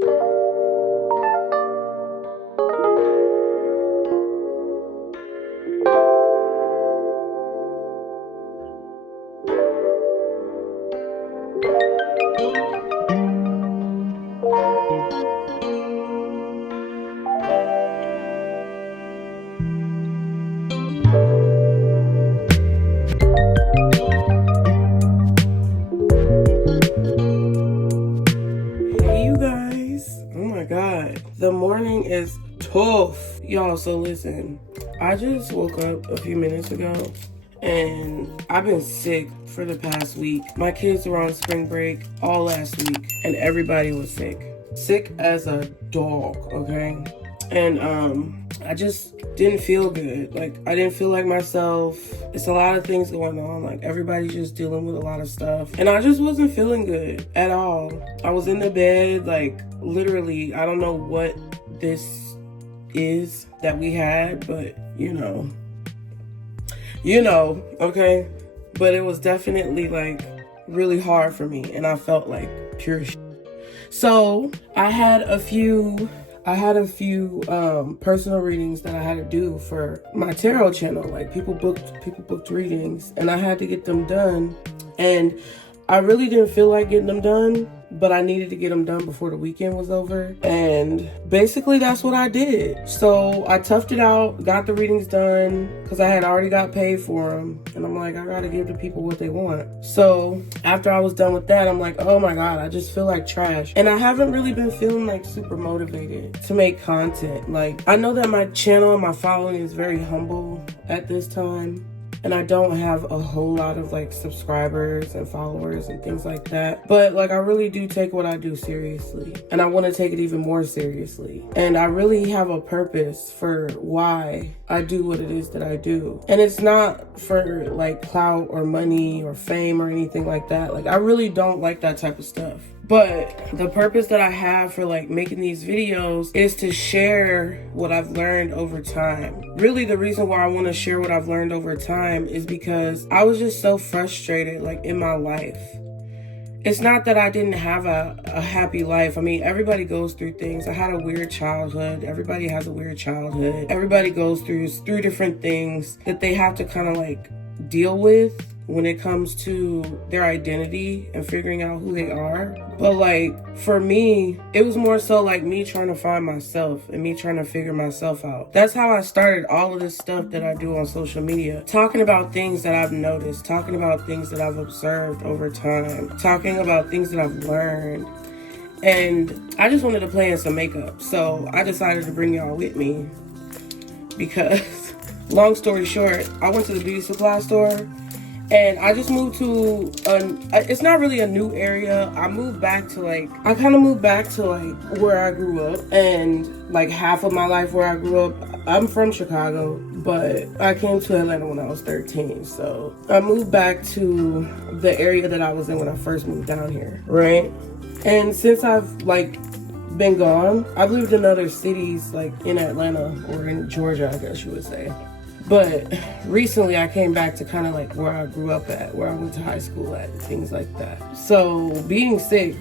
The morning is tough, y'all. So listen, I just woke up a few minutes ago and I've been sick for the past week. My kids were on spring break all last week and everybody was sick as a dog, okay? And I just didn't feel good. Like, I didn't feel like myself. It's a lot of things going on. Like, everybody's just dealing with a lot of stuff. And I just wasn't feeling good at all. I was in the bed, like, literally, I don't know what this is that we had, but you know, okay? But it was definitely, like, really hard for me. And I felt like pure shit. So I had a few personal readings that I had to do for my tarot channel. Like, people booked readings and I had to get them done. And I really didn't feel like getting them done, but I needed to get them done before the weekend was over. And basically that's what I did. So I toughed it out, got the readings done because I had already got paid for them. And I'm like, I gotta give the people what they want. So after I was done with that, I'm like, oh my God, I just feel like trash. And I haven't really been feeling like super motivated to make content. Like, I know that my channel and my following is very humble at this time. And I don't have a whole lot of like subscribers and followers and things like that. But like, I really do take what I do seriously. And I want to take it even more seriously. And I really have a purpose for why I do what it is that I do. And it's not for like clout or money or fame or anything like that. Like, I really don't like that type of stuff. But the purpose that I have for like making these videos is to share what I've learned over time. Really, the reason why I want to share what I've learned over time is because I was just so frustrated like in my life. It's not that I didn't have a happy life. I mean, everybody goes through things. I had a weird childhood. Everybody has a weird childhood. Everybody goes through different things that they have to kind of like deal with when it comes to their identity and figuring out who they are. But like, for me, it was more so like me trying to find myself and me trying to figure myself out. That's how I started all of this stuff that I do on social media. Talking about things that I've noticed, talking about things that I've observed over time, talking about things that I've learned. And I just wanted to play in some makeup. So I decided to bring y'all with me because, long story short, I went to the beauty supply store. And I just moved to, it's not really a new area. I kind of moved back to like where I grew up, and like half of my life where I grew up. I'm from Chicago, but I came to Atlanta when I was 13. So I moved back to the area that I was in when I first moved down here, right? And since I've like been gone, I've lived in other cities like in Atlanta or in Georgia, I guess you would say. But recently I came back to kind of like where I grew up at, where I went to high school at, and things like that. So being sick,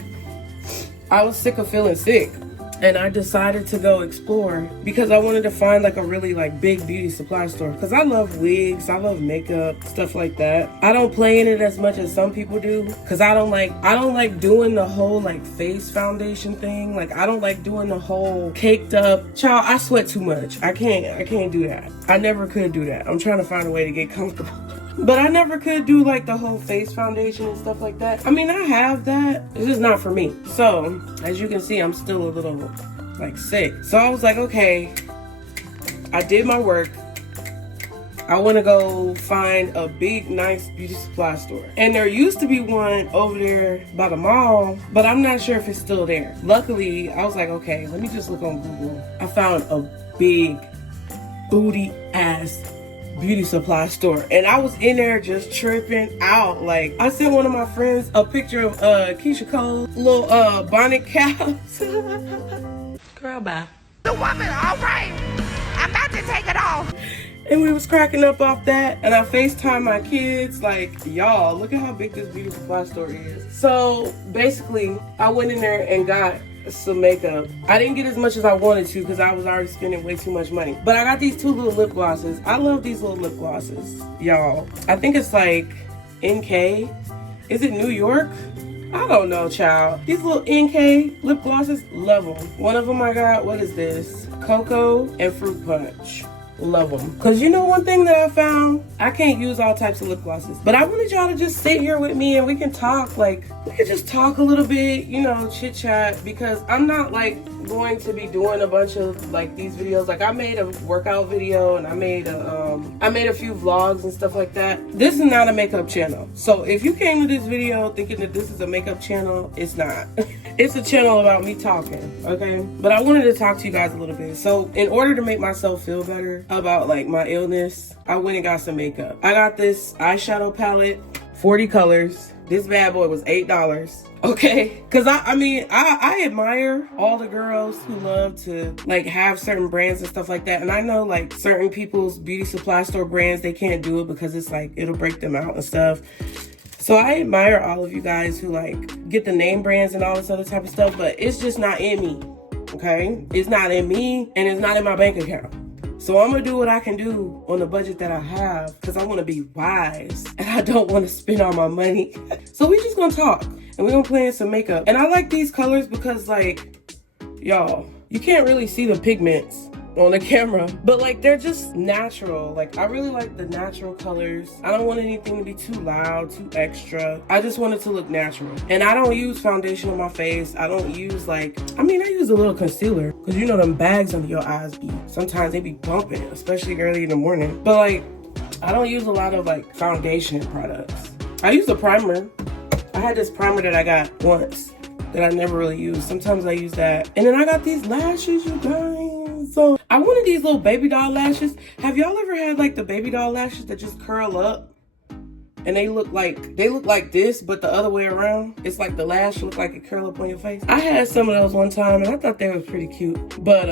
I was sick of feeling sick. And I decided to go explore because I wanted to find like a really like big beauty supply store. Because I love wigs, I love makeup, stuff like that. I don't play in it as much as some people do. Because I don't like doing the whole like face foundation thing. Like, I don't like doing the whole caked up. Child, I sweat too much. I can't do that. I never could do that. I'm trying to find a way to get comfortable. But I never could do like the whole face foundation and stuff like that. I mean, I have that. It's just not for me. So, as you can see, I'm still a little like sick. So I was like, okay, I did my work. I want to go find a big, nice beauty supply store. And there used to be one over there by the mall, but I'm not sure if it's still there. Luckily, I was like, okay, let me just look on Google. I found a big booty ass beauty supply store, and I was in there just tripping out. Like, I sent one of my friends a picture of Keisha Cole's little bonnet caps. Girl, bye. The woman, all right, I'm about to take it off. And we was cracking up off that, and I FaceTime my kids like, y'all, look at how big this beauty supply store is. So basically I went in there and got some makeup. I didn't get as much as I wanted to because I was already spending way too much money. But I got these 2 little lip glosses. I love these little lip glosses, y'all. I think it's like NK. Is it New York? I don't know, child. These little NK lip glosses, love them. One of them I got, what is this? Cocoa and fruit punch. Love them. Because you know one thing that I found? I can't use all types of lip glosses. But I wanted y'all to just sit here with me and we can talk. Like, we can just talk a little bit, you know, chit chat. Because I'm not like going to be doing a bunch of like these videos. Like I made a workout video and I made a few vlogs and stuff like that. This is not a makeup channel. So if you came to this video thinking that this is a makeup channel, it's not. It's a channel about me talking, okay? But I wanted to talk to you guys a little bit. So in order to make myself feel better about like my illness, I went and got some makeup. I got this eyeshadow palette, 40 colors. This bad boy was $8. Okay, because I admire all the girls who love to like have certain brands and stuff like that. And I know like certain people's beauty supply store brands, they can't do it because it's like it'll break them out and stuff. So I admire all of you guys who like get the name brands and all this other type of stuff, but it's just not in me, okay? It's not in me and it's not in my bank account. So I'm gonna do what I can do on the budget that I have because I want to be wise and I don't want to spend all my money. So we just gonna talk and we're gonna play in some makeup. And I like these colors because like, y'all, you can't really see the pigments on the camera, but like they're just natural. Like I really like the natural colors. I don't want anything to be too loud, too extra. I just want it to look natural. And I don't use foundation on my face. I don't use like, I use a little concealer because you know them bags under your eyes sometimes they be bumping, especially early in the morning. But like, I don't use a lot of like foundation products. I use a primer. I had this primer that I got once that I never really used. Sometimes I use that. And then I got these lashes, you guys. So I wanted these little baby doll lashes. Have y'all ever had like the baby doll lashes that just curl up? And they look like this, but the other way around. It's like the lash look like it curl up on your face. I had some of those one time and I thought they were pretty cute. But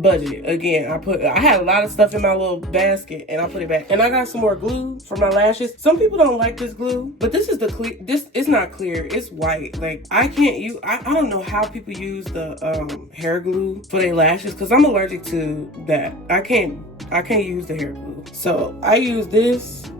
budget again. I had a lot of stuff in my little basket and I put it back. And I got some more glue for my lashes. Some people don't like this glue, but this is the clear. This it's not clear. It's white. Like I can't use. I don't know how people use the hair glue for their lashes because I'm allergic to that. I can't use the hair glue. So I use this.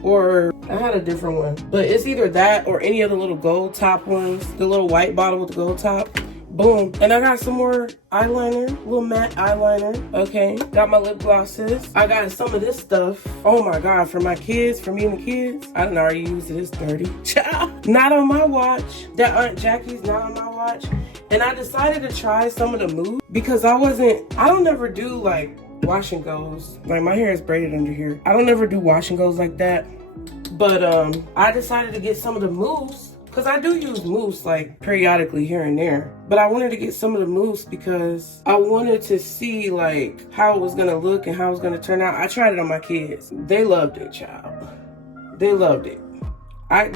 Or I had a different one, but it's either that or any of the little gold top ones, the little white bottle with the gold top. Boom. And I got some more eyeliner, little matte eyeliner. Okay, got my lip glosses. I got some of this stuff, oh my god, for my kids, for me and the kids. I done already used it. It's dirty. Child, not on my watch. That Aunt Jackie's not on my watch. And I decided to try some of the mousse because I don't ever do like wash and goes. Like my hair is braided under here. I don't ever do wash and goes like that. But I decided to get some of the mousse because I do use mousse like periodically here and there. But I wanted to get some of the mousse because I wanted to see like how it was gonna look and how it was gonna turn out. I tried it on my kids. They loved it, child. They loved it.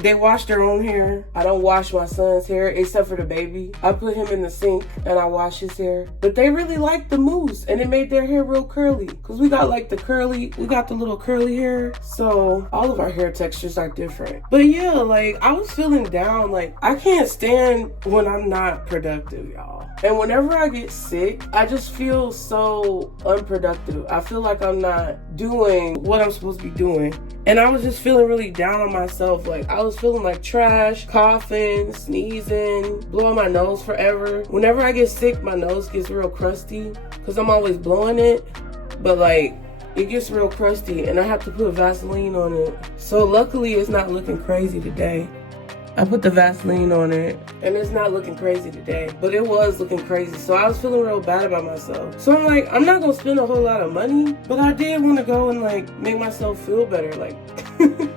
They wash their own hair. I don't wash my son's hair except for the baby. I put him in the sink and I wash his hair. But they really liked the mousse and it made their hair real curly. Cause we got the little curly hair. So all of our hair textures are different. But yeah, like I was feeling down. Like I can't stand when I'm not productive, y'all. And whenever I get sick, I just feel so unproductive. I feel like I'm not doing what I'm supposed to be doing. And I was just feeling really down on myself. Like I was feeling like trash, coughing, sneezing, blowing my nose forever. Whenever I get sick, my nose gets real crusty because I'm always blowing it. But like it gets real crusty and I have to put Vaseline on it. So luckily it's not looking crazy today. I put the Vaseline on it and it's not looking crazy today, but it was looking crazy. So I was feeling real bad about myself. So I'm like, I'm not gonna spend a whole lot of money, but I did want to go and like make myself feel better. Like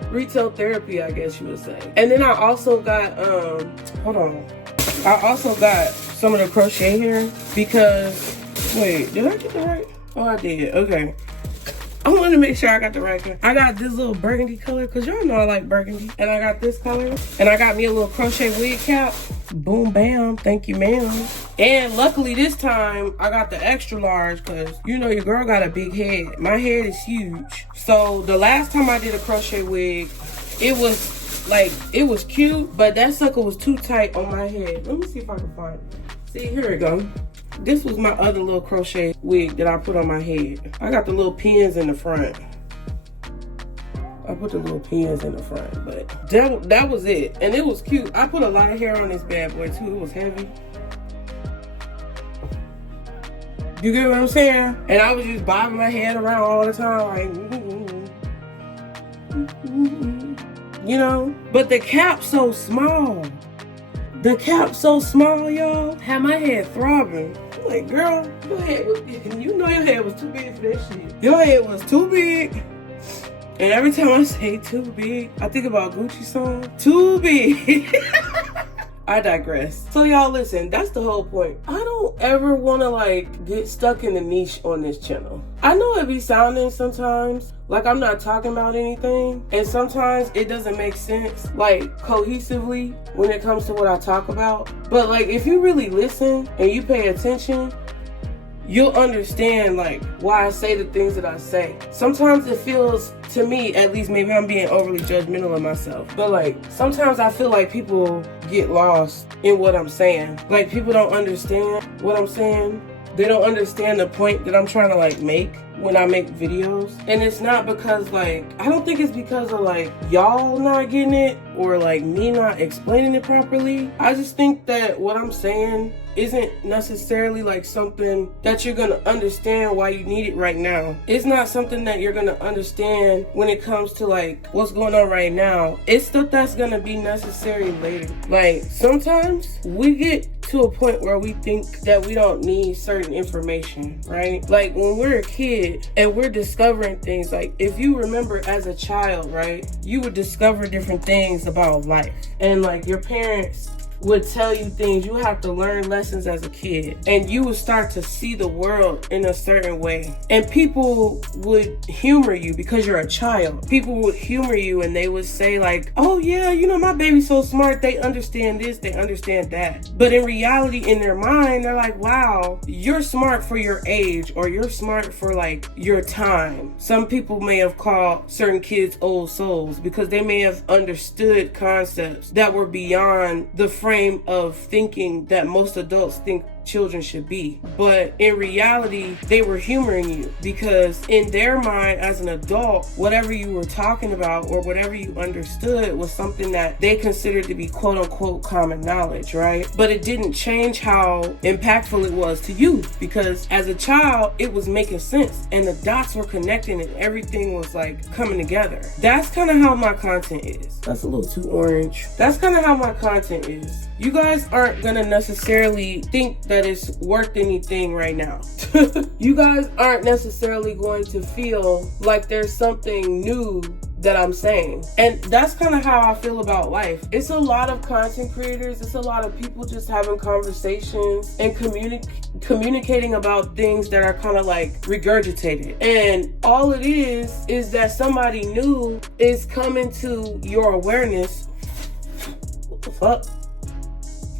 retail therapy, I guess you would say. And then I also got, I also got some of the crochet here because, wait, did I get the right? Oh, I did, okay. I wanted to make sure I got the right color. I got this little burgundy color, because y'all know I like burgundy. And I got this color. And I got me a little crochet wig cap. Boom, bam. Thank you, ma'am. And luckily this time, I got the extra large, because you know your girl got a big head. My head is huge. So the last time I did a crochet wig, it was cute, but that sucker was too tight on my head. Let me see if I can find it. See, here we go. This was my other little crochet wig that I put on my head. I got the little pins in the front. I put the little pins in the front, but that was it. And it was cute. I put a lot of hair on this bad boy too. It was heavy. You get what I'm saying? And I was just bobbing my head around all the time, like, you know? But the cap's so small. The cap's so small, y'all. Had my head throbbing. I'm like, girl, your head was, you know your head was too big for that shit. Your head was too big. And every time I say too big, I think about Gucci song, too big. I digress. So y'all listen, that's the whole point. I don't ever want to like get stuck in the niche on this channel. I know it be sounding sometimes like I'm not talking about anything, and sometimes it doesn't make sense like cohesively when it comes to what I talk about. But like if you really listen and you pay attention, you'll understand like why I say the things that I say. Sometimes it feels, to me at least, maybe I'm being overly judgmental of myself, but like sometimes I feel like people get lost in what I'm saying. Like people don't understand what I'm saying. They don't understand the point that I'm trying to like make when I make videos. And it's not because like, I don't think it's because of like y'all not getting it or like me not explaining it properly. I just think that what I'm saying isn't necessarily like something that you're gonna understand why you need it right now. It's not something that you're gonna understand when it comes to like what's going on right now. It's stuff that's gonna be necessary later. Like sometimes we get to a point where we think that we don't need certain information, right? Like when we're a kid and we're discovering things, like if you remember as a child, right, you would discover different things about life, and like your parents would tell you things. You have to learn lessons as a kid, and you would start to see the world in a certain way. And people would humor you because you're a child. People would humor you and they would say like, oh yeah, you know, my baby's so smart, they understand this, they understand that. But in reality, in their mind, they're like, wow, you're smart for your age, or you're smart for like your time. Some people may have called certain kids old souls because they may have understood concepts that were beyond the frame of thinking that most adults think children should be. But in reality, they were humoring you because in their mind as an adult, whatever you were talking about or whatever you understood was something that they considered to be quote unquote common knowledge, right? But it didn't change how impactful it was to you, because as a child, it was making sense and the dots were connecting and everything was like coming together. That's kind of how my content is. That's a little too orange. That's kind of how my content is. You guys aren't gonna necessarily think that it's worth anything right now. You guys aren't necessarily going to feel like there's something new that I'm saying. And that's kind of how I feel about life. It's a lot of content creators, it's a lot of people just having conversations and communicating about things that are kind of like regurgitated. And all it is that somebody new is coming to your awareness. What the fuck?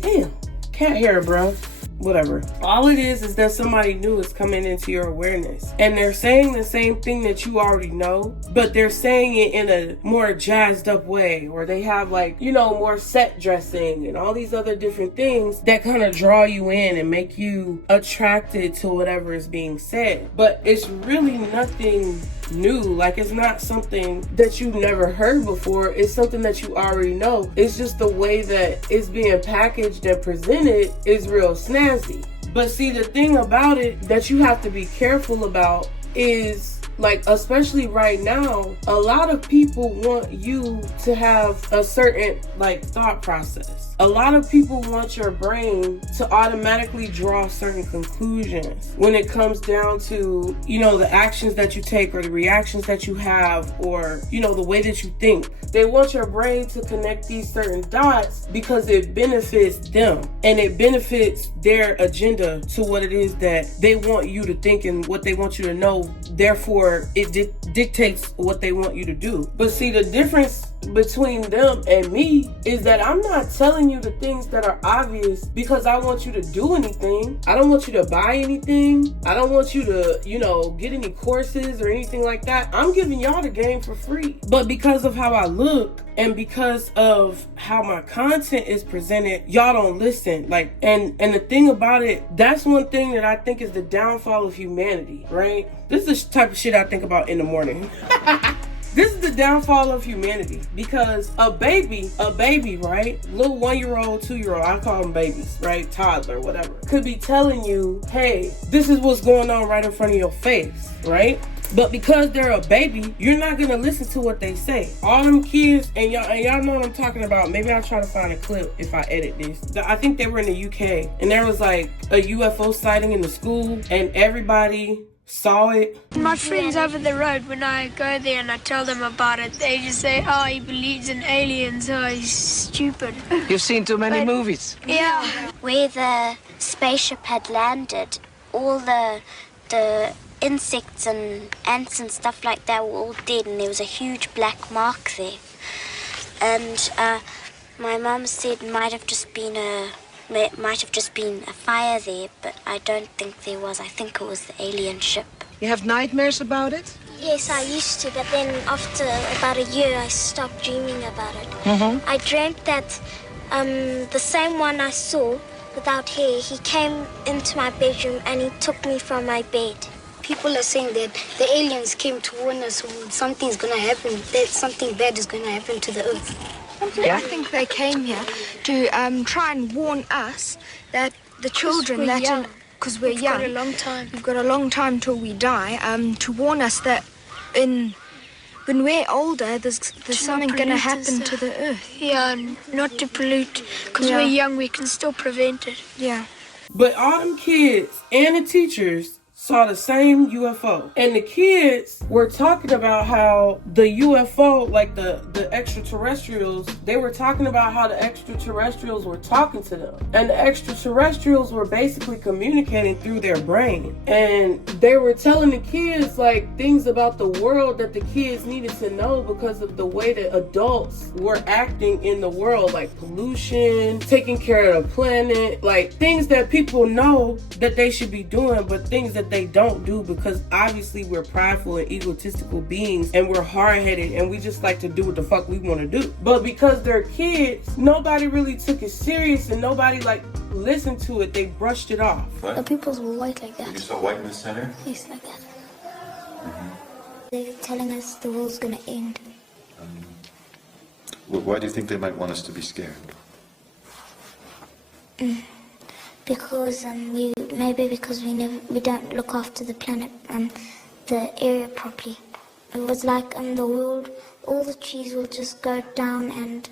Damn, cat hair, bro. Whatever. All it is that somebody new is coming into your awareness, and they're saying the same thing that you already know, but they're saying it in a more jazzed up way, or they have like, you know, more set dressing and all these other different things that kind of draw you in and make you attracted to whatever is being said. But it's really nothing new. Like, it's not something that you've never heard before. It's something that you already know. It's just the way that it's being packaged and presented is real snazzy. But see, the thing about it that you have to be careful about is, like, especially right now, a lot of people want you to have a certain like thought process. A lot of people want your brain to automatically draw certain conclusions when it comes down to, you know, the actions that you take or the reactions that you have, or, you know, the way that you think. They want your brain to connect these certain dots because it benefits them and it benefits their agenda to what it is that they want you to think and what they want you to know. Therefore, it dictates what they want you to do. But see, the difference between them and me is that I'm not telling you the things that are obvious because I want you to do anything. I don't want you to buy anything. I don't want you to, you know, get any courses or anything like that. I'm giving y'all the game for free. But because of how I look, And because of how my content is presented, y'all don't listen. Like, and the thing about it, that's one thing that I think is the downfall of humanity, right? This is the type of shit I think about in the morning. This is the downfall of humanity, because a baby, right? Little 1-year-old, 2-year-old, I call them babies, right? Toddler, whatever. Could be telling you, hey, this is what's going on right in front of your face, right? But because they're a baby, you're not gonna listen to what they say. All them kids, and y'all know what I'm talking about. Maybe I'll try to find a clip if I edit this. I think they were in the UK, and there was like a UFO sighting in the school, and everybody saw it. My friends over the road, when I go there and I tell them about it, they just say, oh, he believes in aliens, oh, he's stupid. You've seen too many movies. Yeah. Where the spaceship had landed, all the insects and ants and stuff like that were all dead, and there was a huge black mark there. And my mum said it might have just been a fire there, but I don't think there was. I think it was the alien ship. You have nightmares about it? Yes, I used to, but then after about a year, I stopped dreaming about it. Mm-hmm. I dreamt that the same one I saw without hair, he came into my bedroom and he took me from my bed. People are saying that the aliens came to warn us something's going to happen, that something bad is going to happen to the earth. Yeah. I think they came here to try and warn us that the children, because we're young, we've got a long time till we die, to warn us that when we're older, there's something going to happen to the earth. Yeah, and not to pollute, because we're young, we can still prevent it. Yeah. But all them kids and the teachers saw the same UFO, and the kids were talking about how the UFO, like the extraterrestrials, they were talking about how the extraterrestrials were talking to them, and the extraterrestrials were basically communicating through their brain, and they were telling the kids like things about the world that the kids needed to know because of the way that adults were acting in the world, like pollution, taking care of the planet, like things that people know that they should be doing, but things that they don't do because obviously we're prideful and egotistical beings, and we're hard-headed, and we just like to do what the fuck we want to do. But because they're kids, nobody really took it serious, and nobody like listened to it. They brushed it off. What? The peoples were white like that. You saw white in the center? Yes, like that. They're telling us the world's gonna end. Why do you think they might want us to be scared? Because because we don't look after the planet and the area properly. It was like the world, all the trees will just go down and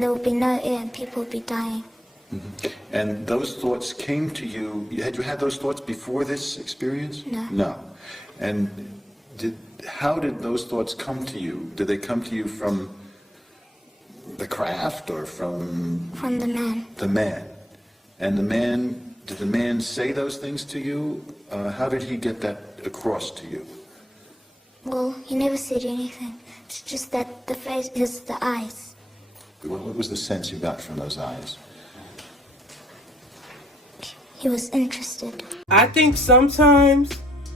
there will be no air and people will be dying. Mm-hmm. And those thoughts came to you. Had you had those thoughts before this experience? No. No. And how did those thoughts come to you? Did they come to you from the craft or from the man? The man. And did the man say those things to you? How did he get that across to you? Well, he never said anything. It's just that the face is the eyes. What was the sense you got from those eyes? He was interested. I think sometimes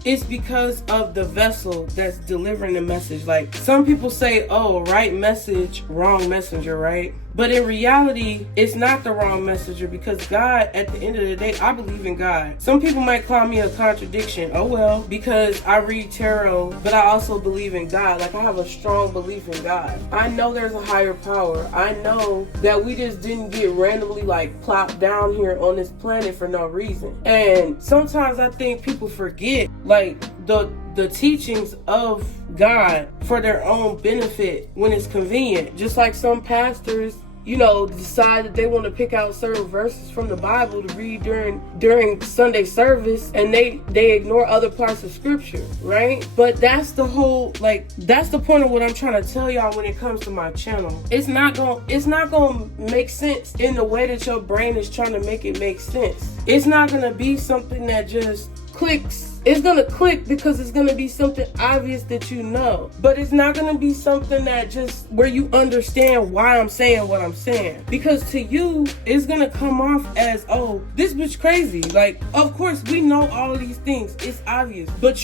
it's because of the vessel that's delivering the message. Like, some people say, oh, right message, wrong messenger, right? But in reality, it's not the wrong messenger, because God, at the end of the day, I believe in God. Some people might call me a contradiction. Oh well, because I read tarot, but I also believe in God. Like, I have a strong belief in God. I know there's a higher power. I know that we just didn't get randomly like plopped down here on this planet for no reason. And sometimes I think people forget like the teachings of God for their own benefit when it's convenient. Just like some pastors, decide that they want to pick out certain verses from the Bible to read during Sunday service, and they ignore other parts of scripture, right? But that's the whole, that's the point of what I'm trying to tell y'all when it comes to my channel. It's not gonna make sense in the way that your brain is trying to make it make sense. it's not gonna be something that just clicks. It's gonna click because it's gonna be something obvious that you know. But it's not gonna be something that just where you understand why I'm saying what I'm saying. Because to you, it's gonna come off as, oh, this bitch crazy. Like, of course, we know all of these things. It's obvious. But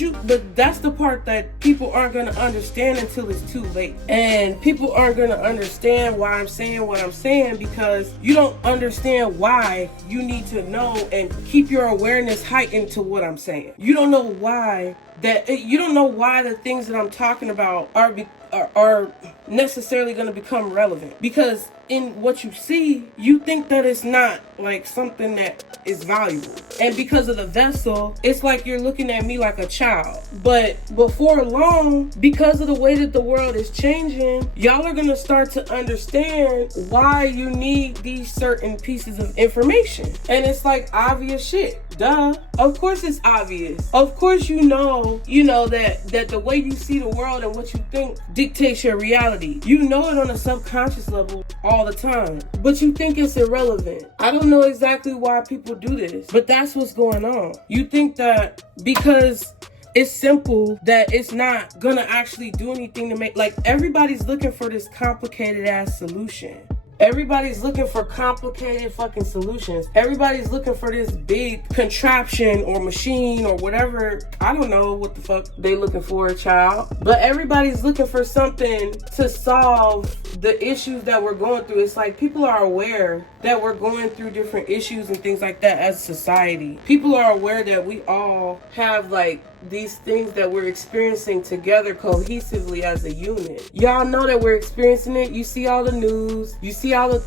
that's the part that people aren't gonna understand until it's too late. And people aren't gonna understand why I'm saying what I'm saying because you don't understand why you need to know and keep your awareness heightened to what I'm saying. You don't know why the things that I'm talking about are necessarily going to become relevant, because in what you see, you think that it's not like something that is valuable, and because of the vessel, it's like you're looking at me like a child. But before long, because of the way that the world is changing, y'all are going to start to understand why you need these certain pieces of information. And it's like obvious shit. Duh. Of course it's obvious. Of course you know that the way you see the world and what you think dictates your reality. You know it on a subconscious level all the time, but you think it's irrelevant. I don't know exactly why people do this, but that's what's going on. You think that because it's simple that it's not gonna actually do anything to make, like, everybody's looking for this complicated ass solution. Everybody's looking for complicated fucking solutions. Everybody's looking for this big contraption or machine or whatever. I don't know what the fuck they looking for, child. But everybody's looking for something to solve the issues that we're going through. It's like people are aware that we're going through different issues and things like that as a society. People are aware that we all have like these things that we're experiencing together cohesively as a unit. Y'all know that we're experiencing it. You see all the news. You see all the,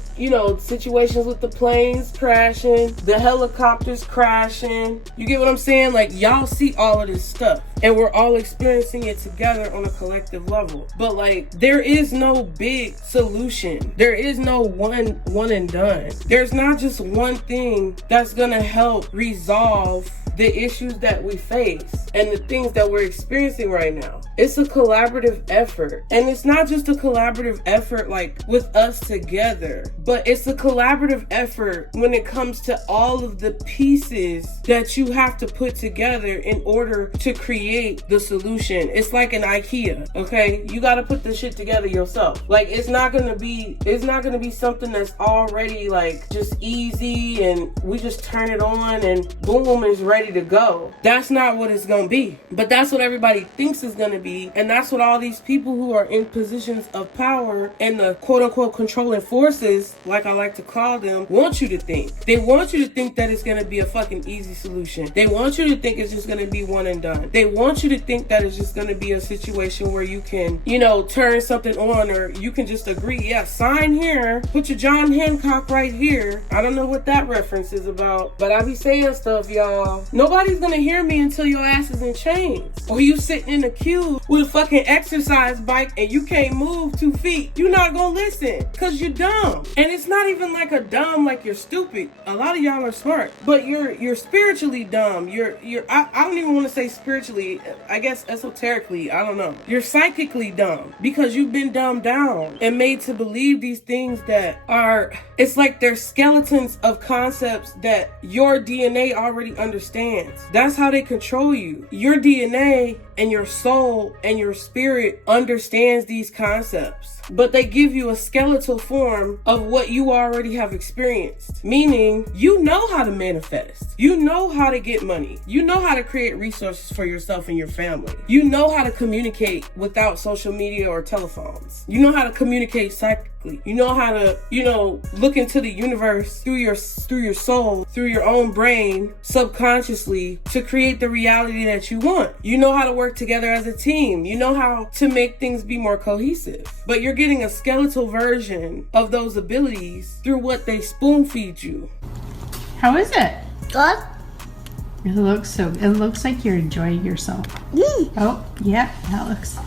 situations with the planes crashing, the helicopters crashing. You get what I'm saying? Like, y'all see all of this stuff. And we're all experiencing it together on a collective level. But like, there is no big solution. There is no one and done. There's not just one thing that's gonna help resolve the issues that we face and the things that we're experiencing right now. It's a collaborative effort. And it's not just a collaborative effort like with us together, but it's a collaborative effort when it comes to all of the pieces that you have to put together in order to create the solution. It's like an IKEA, okay? You gotta put the shit together yourself. Like, it's not gonna be something that's already like just easy and we just turn it on and boom, it's ready to go. That's not what it's gonna be. But that's what everybody thinks is gonna be, and that's what all these people who are in positions of power and the quote-unquote controlling forces, like I like to call them, want you to think. They want you to think that it's gonna be a fucking easy solution. They want you to think it's just gonna be one and done. They want you to think that it's just gonna be a situation where you can, turn something on, or you can just agree, yeah, sign here, put your John Hancock right here. I don't know what that reference is about, but I be saying stuff, y'all. Nobody's gonna hear me until your ass is in chains. Or you sitting in a queue with a fucking exercise bike and you can't move 2 feet. You're not gonna listen because you're dumb. And it's not even like a dumb like you're stupid. A lot of y'all are smart, but you're spiritually dumb. I don't even want to say spiritually. I guess esoterically. I don't know. You're psychically dumb because you've been dumbed down and made to believe these things that are, it's like they're skeletons of concepts that your DNA already understands. That's how they control you. Your DNA and your soul and your spirit understands these concepts, but they give you a skeletal form of what you already have experienced. Meaning, you know how to manifest. You know how to get money. You know how to create resources for yourself and your family. You know how to communicate without social media or telephones. You know how to communicate psychically. You know how to, look into the universe through your soul, through your own brain, subconsciously, to create the reality that you want. You know how to work together as a team. You know how to make things be more cohesive. But you're getting a skeletal version of those abilities through what they spoon feed you. How is it? Good. It looks like you're enjoying yourself. Oh, yeah, that looks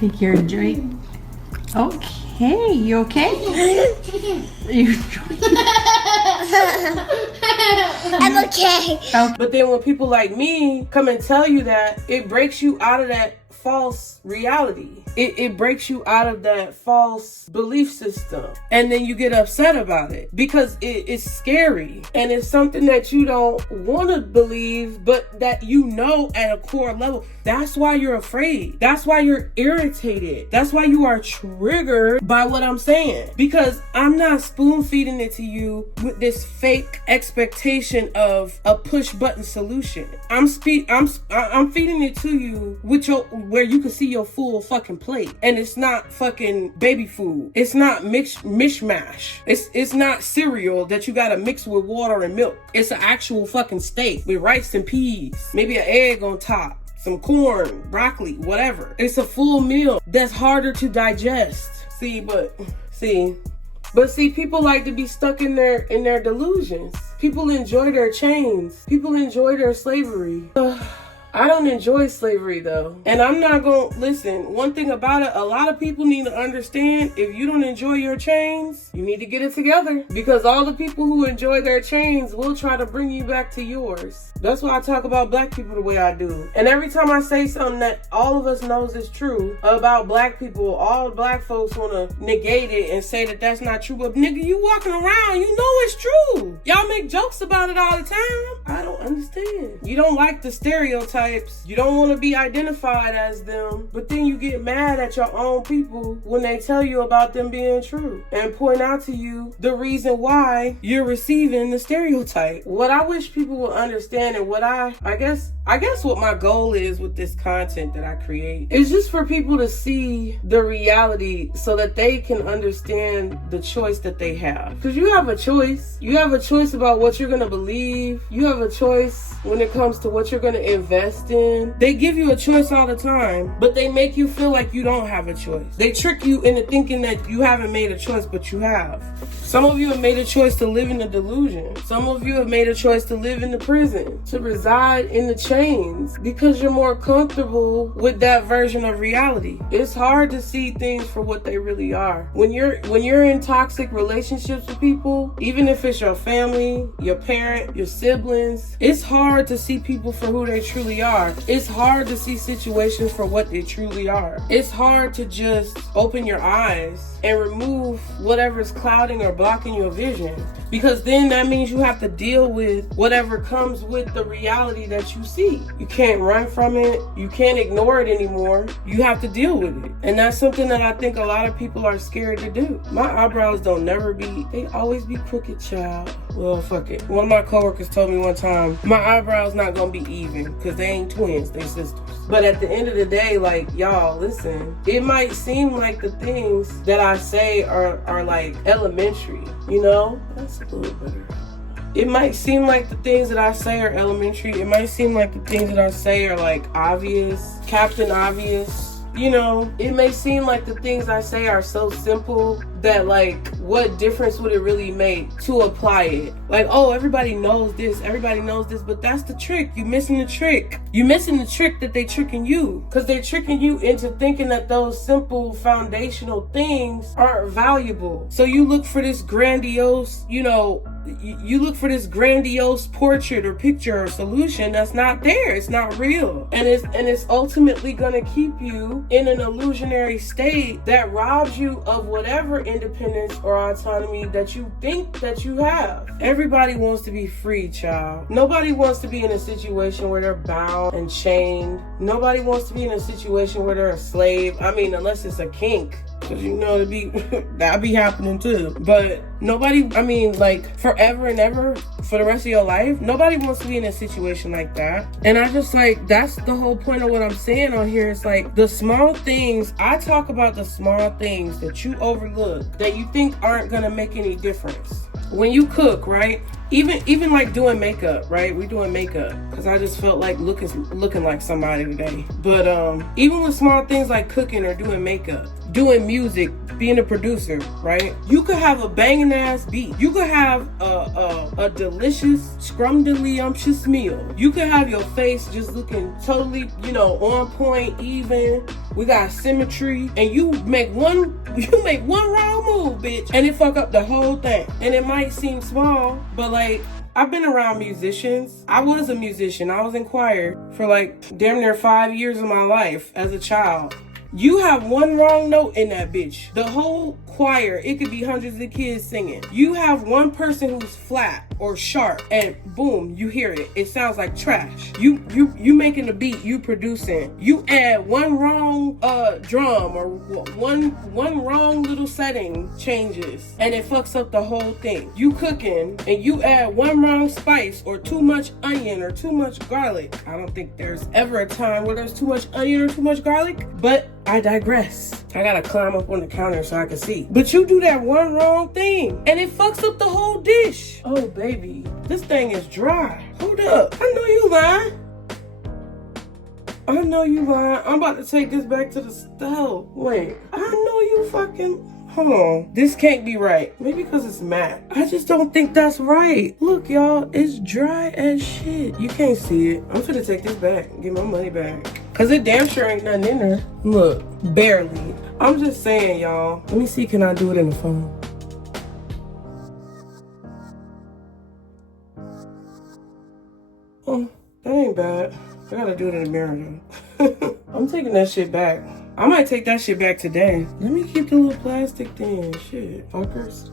like you're enjoying. Okay, you okay? I'm okay. But then when people like me come and tell you that, it breaks you out of that false reality. It breaks you out of that false belief system. And then you get upset about it because it's scary. And it's something that you don't want to believe, but that you know at a core level. That's why you're afraid. That's why you're irritated. That's why you are triggered by what I'm saying. Because I'm not spoon feeding it to you with this fake expectation of a push button solution. I'm feeding it to you with where you can see your full fucking plate, and it's not fucking baby food. It's not mishmash. It's not cereal that you gotta mix with water and milk. It's an actual fucking steak with rice and peas, maybe an egg on top, some corn, broccoli, whatever. It's a full meal that's harder to digest. But see, people like to be stuck in their delusions. People enjoy their chains. People enjoy their slavery. I don't enjoy slavery though. And I'm not gonna listen. One thing about it, a lot of people need to understand, if you don't enjoy your chains, you need to get it together. Because all the people who enjoy their chains will try to bring you back to yours. That's why I talk about black people the way I do. And every time I say something that all of us knows is true about black people, all black folks want to negate it and say that that's not true. But nigga, you walking around, you know it's true. Y'all make jokes about it all the time. I don't understand. You don't like the stereotypes. You don't want to be identified as them. But then you get mad at your own people when they tell you about them being true and point out to you the reason why you're receiving the stereotype. What I wish people would understand, and what I guess what my goal is with this content that I create, is just for people to see the reality so that they can understand the choice that they have. Because you have a choice. You have a choice about what you're going to believe. You have a choice when it comes to what you're going to invest in. They give you a choice all the time, but they make you feel like you don't have a choice. They trick you into thinking that you haven't made a choice, but you have. Some of you have made a choice to live in the delusion. Some of you have made a choice to live in the prison, to reside in the chains, because you're more comfortable with that version of reality. It's hard to see things for what they really are. When you're in toxic relationships with people, even if it's your family, your parent, your siblings, it's hard to see people for who they truly are. It's hard to see situations for what they truly are. It's hard to just open your eyes and remove whatever's clouding or blocking your vision, because then that means you have to deal with whatever comes with the reality that you see. You can't run from it. You can't ignore it anymore. You have to deal with it. And that's something that I think a lot of people are scared to do. My eyebrows they always be crooked, child. Well, fuck it. One of my coworkers told me one time, my eyebrows not gonna be even because they ain't twins, they sisters. But at the end of the day, like, y'all, listen, it might seem like the things that I say are like elementary, you know? That's a little better. It might seem like the things that I say are elementary. It might seem like the things that I say are like obvious, Captain Obvious. You know, it may seem like the things I say are so simple that, like, what difference would it really make to apply it? Like, oh, everybody knows this, but that's the trick. You missing the trick. You missing the trick that they tricking you, because they're tricking you into thinking that those simple foundational things aren't valuable. So you look for this grandiose, you look for this grandiose portrait or picture or solution that's not there. It's not real. And it's ultimately gonna keep you in an illusionary state that robs you of whatever independence or autonomy that you think that you have. Everybody wants to be free, child. Nobody wants to be in a situation where they're bound and chained. Nobody wants to be in a situation where they're a slave. I mean, unless it's a kink. Because that'd be happening too. But nobody, I mean, like, forever and ever, for the rest of your life, nobody wants to be in a situation like that. And I just, like, that's the whole point of what I'm saying on here. It's like, the small things, I talk about the small things that you overlook, that you think aren't gonna make any difference. When you cook, right? Even like doing makeup, right? We're doing makeup because I just felt like looking like somebody today. But even with small things like cooking or doing makeup, doing music, being a producer, right? You could have a banging ass beat. You could have a delicious, scrumdiddlyumptious meal. You could have your face just looking totally, on point, even. We got symmetry, and you make one wrong move, bitch, and it fuck up the whole thing. And it might seem small, but like, I've been around musicians. I was a musician. I was in choir for like damn near 5 years of my life as a child. You have one wrong note in that bitch. The whole choir, it could be hundreds of kids singing. You have one person who's flat or sharp and boom, you hear it. It sounds like trash. You making the beat, you producing. You add one wrong drum or one wrong little setting changes and it fucks up the whole thing. You cooking and you add one wrong spice or too much onion or too much garlic. I don't think there's ever a time where there's too much onion or too much garlic, but I digress. I gotta climb up on the counter so I can see. But you do that one wrong thing and it fucks up the whole dish. Oh baby, this thing is dry. Hold up, I know you lying. I know you lying. I'm about to take this back to the stove. Wait, I know you fucking... Hold on, this can't be right. Maybe because it's matte. I just don't think that's right. Look, y'all, it's dry as shit. You can't see it. I'm finna take this back and get my money back. Cause it damn sure ain't nothing in there. Look, barely. I'm just saying, y'all. Let me see, can I do it in the phone? Oh, that ain't bad. I gotta do it in the mirror though. I'm taking that shit back. I might take that shit back today. Let me keep the little plastic thing. Shit, fuckers.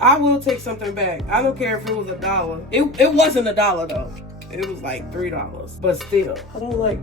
I will take something back. I don't care if it was $1. It wasn't $1 though. It was like $3, but still, I don't like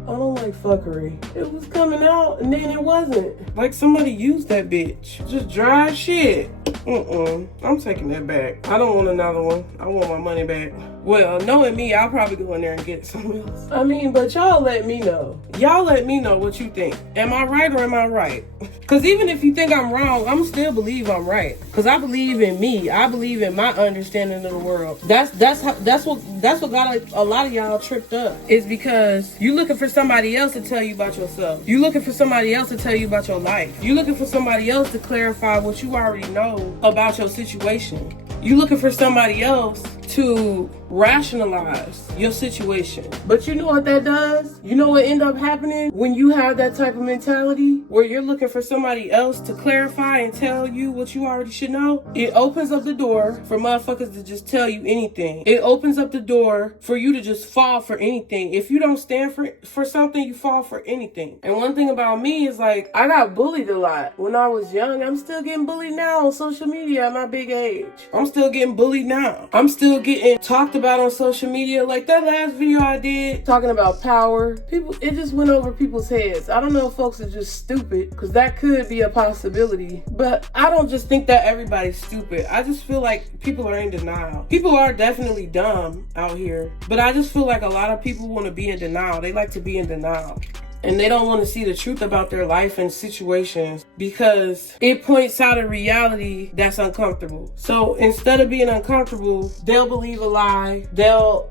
fuckery. It was coming out and then it wasn't. Like somebody used that bitch. Just dry shit. I'm taking that back. I don't want another one. I want my money back. Well, knowing me, I'll probably go in there and get something else. I mean, but y'all let me know. Y'all let me know what you think. Am I right or am I right? Because even if you think I'm wrong, I'm still believe I'm right. Because I believe in me. I believe in my understanding of the world. That's what got a lot of y'all tripped up. Is because you looking for somebody else to tell you about yourself. You looking for somebody else to tell you about your life. You looking for somebody else to clarify what you already know about your situation. You looking for somebody else to rationalize your situation. But you know what that does? You know what end up happening when you have that type of mentality where you're looking for somebody else to clarify and tell you what you already should know? It opens up the door for motherfuckers to just tell you anything. It opens up the door for you to just fall for anything. If you don't stand for something, you fall for anything. And one thing about me is like, I got bullied a lot when I was young. I'm still getting bullied now on social media at my big age. I'm still getting bullied now. I'm still getting talked about on social media. Like that last video I did talking about power, it just went over people's heads. I don't know if folks are just stupid, because that could be a possibility, but I don't just think that everybody's stupid. I just feel like people are in denial. People are definitely dumb out here, but I just feel like a lot of people want to be in denial. They like to be in denial. And they don't want to see the truth about their life and situations because it points out a reality that's uncomfortable. So instead of being uncomfortable, they'll believe a lie. They'll,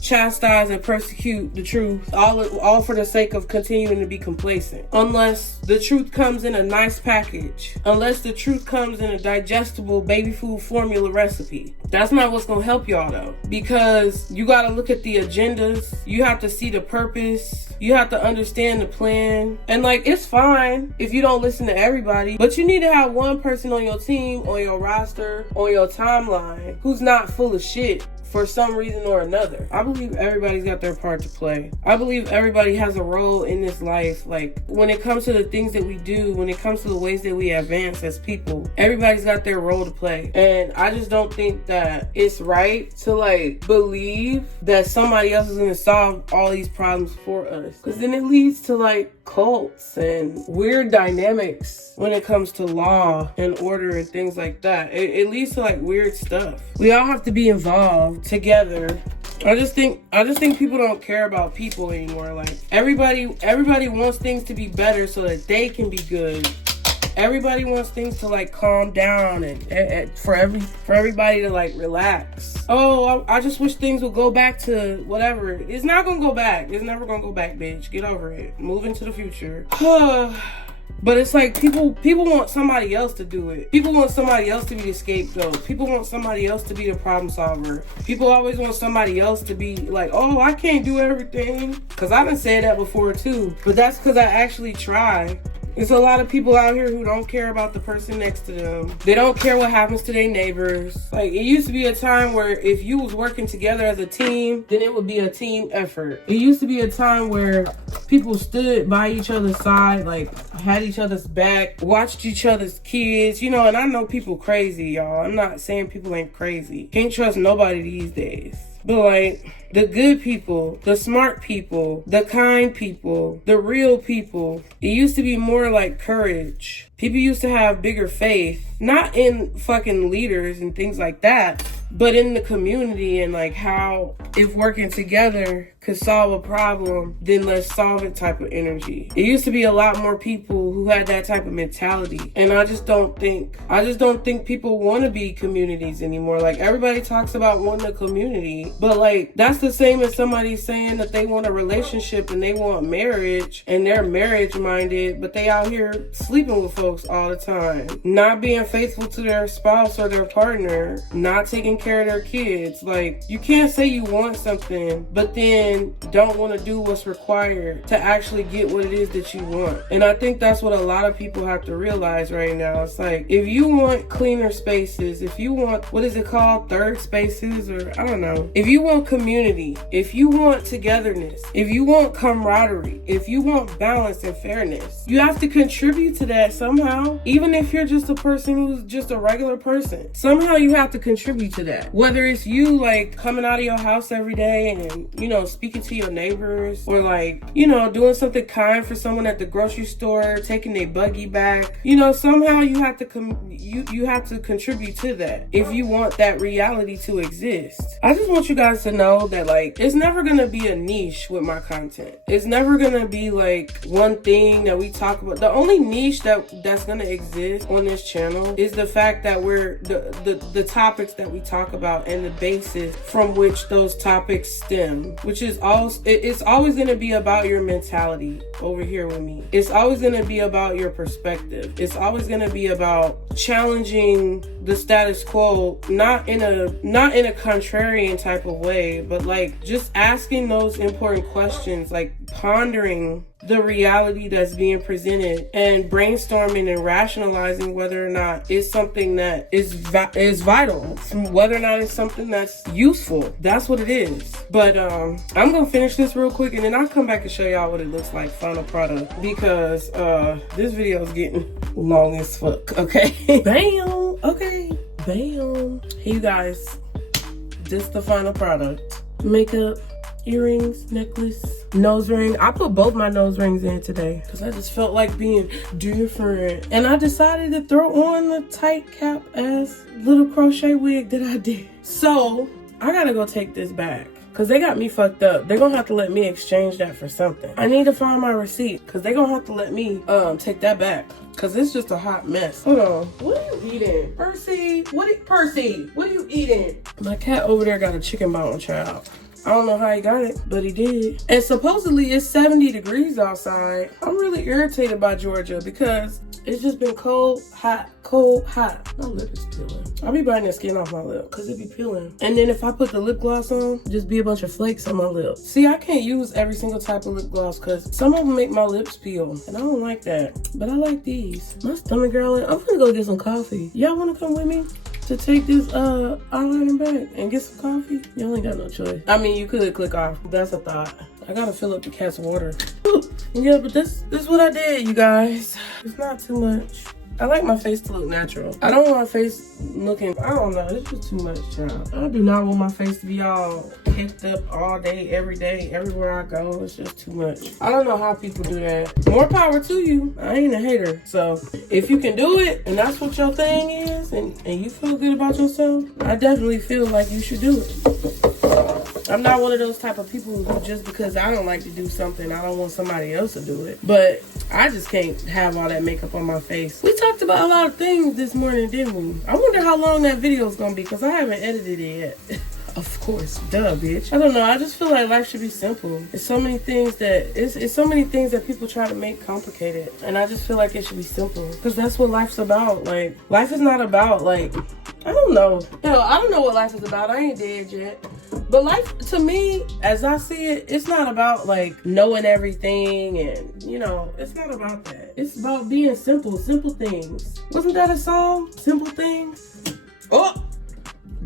chastise and persecute the truth, all for the sake of continuing to be complacent. Unless the truth comes in a nice package. Unless the truth comes in a digestible baby food formula recipe. That's not what's going to help y'all though. Because you got to look at the agendas. You have to see the purpose. You have to understand the plan. And it's fine if you don't listen to everybody, but you need to have one person on your team, on your roster, on your timeline who's not full of shit for some reason or another. I believe everybody's got their part to play. I believe everybody has a role in this life. When it comes to the things that we do, when it comes to the ways that we advance as people, everybody's got their role to play. And I just don't think that it's right to believe that somebody else is gonna solve all these problems for us. Because then it leads to cults and weird dynamics when it comes to law and order and things like that. It leads to weird stuff. We all have to be involved together. I just think people don't care about people anymore. Everybody wants things to be better so that they can be good. Everybody wants things to calm down and for everybody to relax. Oh, I just wish things would go back to whatever. It's not gonna go back. It's never gonna go back, bitch. Get over it. Move into the future. But it's people want somebody else to do it. People want somebody else to be the scapegoat. People want somebody else to be the problem solver. People always want somebody else to be oh, I can't do everything. Because I've been saying that before too. But that's because I actually try. There's a lot of people out here who don't care about the person next to them. They don't care what happens to their neighbors. Like, it used to be a time where if you was working together as a team, then it would be a team effort. It used to be a time where people stood by each other's side, like had each other's back, watched each other's kids, you know. And I know people crazy, y'all. I'm not saying people ain't crazy. Can't trust nobody these days. But like, the good people, the smart people, the kind people, the real people, it used to be more like courage. People used to have bigger faith, not in fucking leaders and things like that, but in the community and like how if working together could solve a problem, then let's solve it type of energy. It used to be a lot more people who had that type of mentality. And I just don't think people want to be communities anymore. Like, everybody talks about wanting a community, but like, that's the same as somebody saying that they want a relationship and they want marriage and they're marriage minded, but they out here sleeping with folks all the time, not being faithful to their spouse or their partner, not taking care of their kids. Like, you can't say you want something, but then don't want to do what's required to actually get what it is that you want. And I think that's what a lot of people have to realize right now. It's like, if you want cleaner spaces, if you want, what is it called, third spaces, or I don't know, if you want community, if you want togetherness, if you want camaraderie, if you want balance and fairness, you have to contribute to that somehow. Even if you're just a person who's just a regular person, somehow you have to contribute to that. Whether it's you like coming out of your house every day and, you know, speaking to your neighbors, or like, you know, doing something kind for someone at the grocery store, taking their buggy back, you know, somehow you have to you have to contribute to that if you want that reality to exist. I just want you guys to know that like, it's never gonna be a niche with my content. It's never gonna be like one thing that we talk about. The only niche that's gonna exist on this channel is the fact that we're the topics that we talk about and the basis from which those topics stem, which is it's always going to be about your mentality over here with me. It's always going to be about your perspective. It's always going to be about challenging the status quo, not in a contrarian type of way, but like just asking those important questions, like pondering the reality that's being presented and brainstorming and rationalizing whether or not it's something that is vital, whether or not it's something that's useful. That's what it is. But I'm gonna finish this real quick and then I'll come back and show y'all what it looks like, final product, because this video is getting long as fuck. Okay. Bam. Okay. Bam. Hey you guys, this is the final product. Makeup, earrings, necklace, nose ring. I put both my nose rings in today because I just felt like being different. And I decided to throw on the tight cap ass little crochet wig that I did. So I gotta go take this back because they got me fucked up. They're gonna have to let me exchange that for something. I need to find my receipt because they're gonna have to let me take that back because it's just a hot mess. Hold on. What are you eating? Percy, what are you eating? My cat over there got a chicken bone, child. I don't know how he got it, but he did. And supposedly it's 70 degrees outside. I'm really irritated by Georgia because it's just been cold, hot, cold, hot. My lip is peeling. I'll be biting the skin off my lip because it be peeling. And then if I put the lip gloss on, just be a bunch of flakes on my lip. See, I can't use every single type of lip gloss because some of them make my lips peel. And I don't like that. But I like these. My stomach growling. I'm gonna go get some coffee. Y'all wanna come with me to take this eyeliner back and get some coffee? Y'all ain't got no choice. I mean, you could click off. That's a thought. I gotta fill up the cat's water. Yeah, but this is what I did, you guys. It's not too much. I like my face to look natural. I don't want my face looking, I don't know, it's just too much, child. I do not want my face to be all kicked up all day, every day, everywhere I go. It's just too much. I don't know how people do that. More power to you. I ain't a hater. So if you can do it and that's what your thing is and you feel good about yourself, I definitely feel like you should do it. I'm not one of those type of people who just because I don't like to do something, I don't want somebody else to do it. But I just can't have all that makeup on my face. We talked about a lot of things this morning, didn't we? I wonder how long that video is going to be because I haven't edited it yet. Of course, duh, bitch. I don't know. I just feel like life should be simple. It's so many things that it's so many things that people try to make complicated, and I just feel like it should be simple because that's what life's about. Like, life is not about like I don't know. Hell, I don't know what life is about. I ain't dead yet. But life, to me, as I see it, it's not about like knowing everything and, you know, it's not about that. It's about being simple things. Wasn't that a song? Simple things? Oh!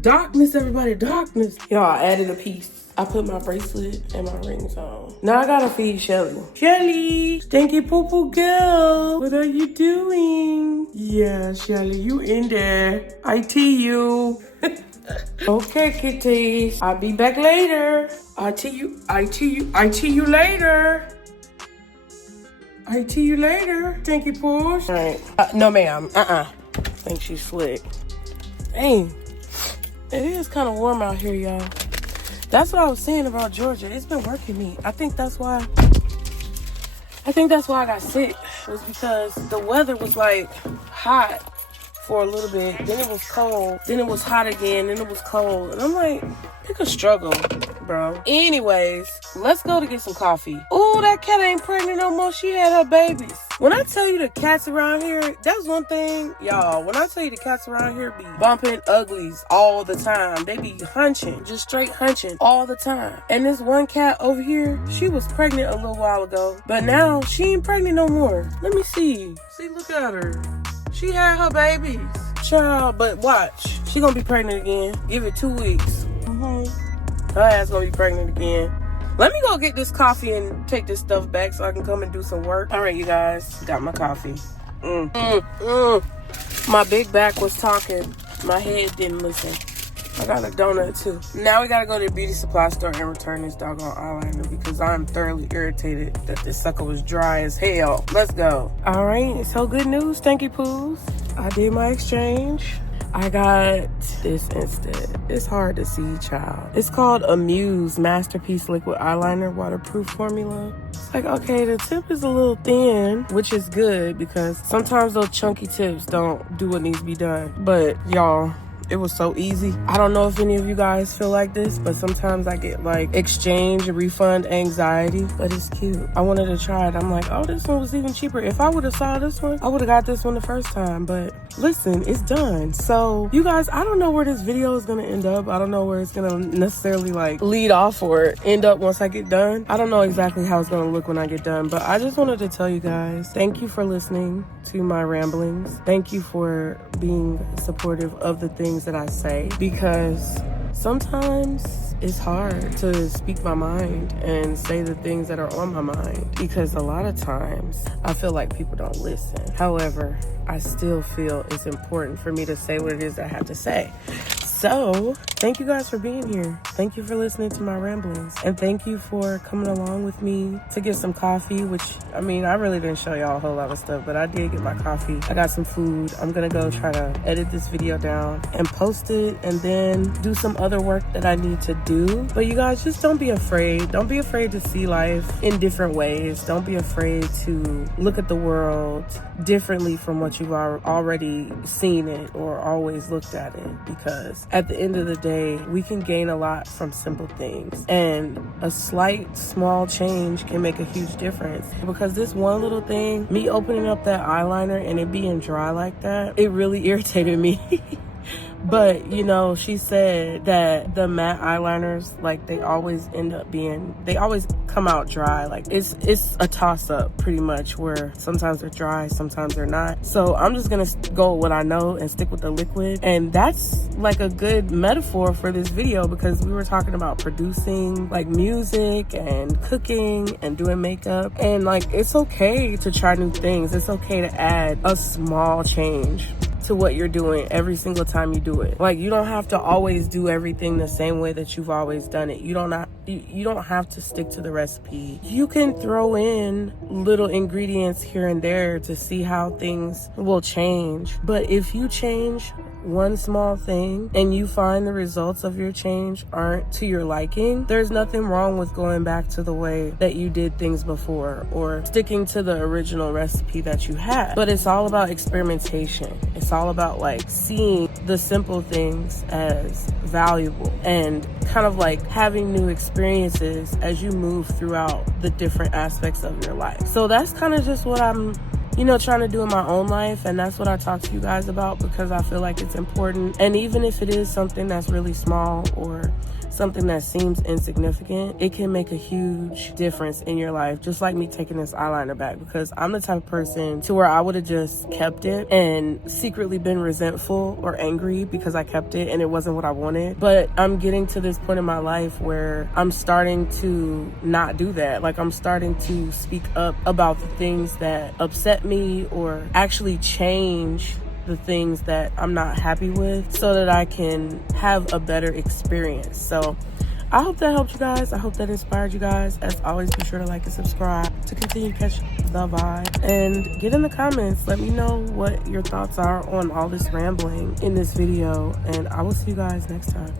Darkness, everybody, darkness. Y'all, I added a piece. I put my bracelet and my rings on. Now I gotta feed Shelly. Shelly, stinky poo poo girl, what are you doing? Yeah, Shelly, you in there. I tea you. Okay, kitties. I'll be back later. I tea you later. I tea you later, stinky poos. All right. No, ma'am. I think she's slick. Dang. It is kind of warm out here, y'all. That's what I was saying about Georgia. It's been working me. I think that's why I got sick, was because the weather was like hot for a little bit, then it was cold, then it was hot again, then it was cold. And I'm like, pick a struggle, bro. Anyways, let's go to get some coffee. Oh, that cat ain't pregnant no more. She had her babies. When I tell you the cats around here, that's one thing, y'all. When I tell you the cats around here be bumping uglies all the time. They be hunching, just straight hunching all the time. And this one cat over here, she was pregnant a little while ago, but now she ain't pregnant no more. Let me see. See, look at her. She had her babies. Child, but watch. She gonna be pregnant again. Give it 2 weeks. Her ass gonna be pregnant again. Let me go get this coffee and take this stuff back so I can come and do some work. All right, you guys. Got my coffee. My big back was talking. My head didn't listen. I got a donut too. Now we gotta go to the beauty supply store and return this doggone eyeliner because I'm thoroughly irritated that this sucker was dry as hell. Let's go. All right, so good news, Stanky Poos. I did my exchange. I got this instead. It's hard to see, child. It's called Amuse Masterpiece Liquid Eyeliner Waterproof Formula. It's like, okay, the tip is a little thin, which is good because sometimes those chunky tips don't do what needs to be done. But y'all, it was so easy. I don't know if any of you guys feel like this, but sometimes I get like exchange and refund anxiety, but it's cute. I wanted to try it. I'm like, oh, this one was even cheaper. If I would have saw this one, I would have got this one the first time, but listen, it's done. So you guys, I don't know where this video is gonna end up. I don't know where it's gonna necessarily like lead off or end up once I get done. I don't know exactly how it's gonna look when I get done, but I just wanted to tell you guys, thank you for listening to my ramblings. Thank you for being supportive of the things that I say, because sometimes it's hard to speak my mind and say the things that are on my mind, because a lot of times I feel like people don't listen. However, I still feel it's important for me to say what it is I have to say. So, thank you guys for being here. Thank you for listening to my ramblings. And thank you for coming along with me to get some coffee, which, I mean, I really didn't show y'all a whole lot of stuff, but I did get my coffee. I got some food. I'm gonna go try to edit this video down and post it and then do some other work that I need to do. But you guys, just don't be afraid. Don't be afraid to see life in different ways. Don't be afraid to look at the world differently from what you've already seen it or always looked at it, because at the end of the day, we can gain a lot from simple things, and a slight small change can make a huge difference. Because this one little thing, me opening up that eyeliner and it being dry like that, it really irritated me. But, you know, she said that the matte eyeliners, like, they always come out dry. Like, it's a toss-up, pretty much, where sometimes they're dry, sometimes they're not. So I'm just gonna go with what I know and stick with the liquid. And that's, like, a good metaphor for this video, because we were talking about producing, like, music and cooking and doing makeup. And, like, it's okay to try new things. It's okay to add a small change to what you're doing every single time you do it. Like, you don't have to always do everything the same way that you've always done it. You don't have to stick to the recipe. You can throw in little ingredients here and there to see how things will change. But if you change one small thing and you find the results of your change aren't to your liking, there's nothing wrong with going back to the way that you did things before, or sticking to the original recipe that you had. But it's all about experimentation. It's all about, like, seeing the simple things as valuable and kind of like having new experiences as you move throughout the different aspects of your life. So that's kind of just what I'm you know, trying to do in my own life. And that's what I talk to you guys about, because I feel like it's important. And even if it is something that's really small or something that seems insignificant, it can make a huge difference in your life. Just like me taking this eyeliner back, because I'm the type of person to where I would have just kept it and secretly been resentful or angry because I kept it and it wasn't what I wanted. But I'm getting to this point in my life where I'm starting to not do that. Like, I'm starting to speak up about the things that upset me, or actually change the things that I'm not happy with, so that I can have a better experience. So I hope that helped you guys. I hope that inspired you guys. As always, be sure to like and subscribe to continue to catch the vibe, and get in the comments. Let me know what your thoughts are on all this rambling in this video, and I will see you guys next time.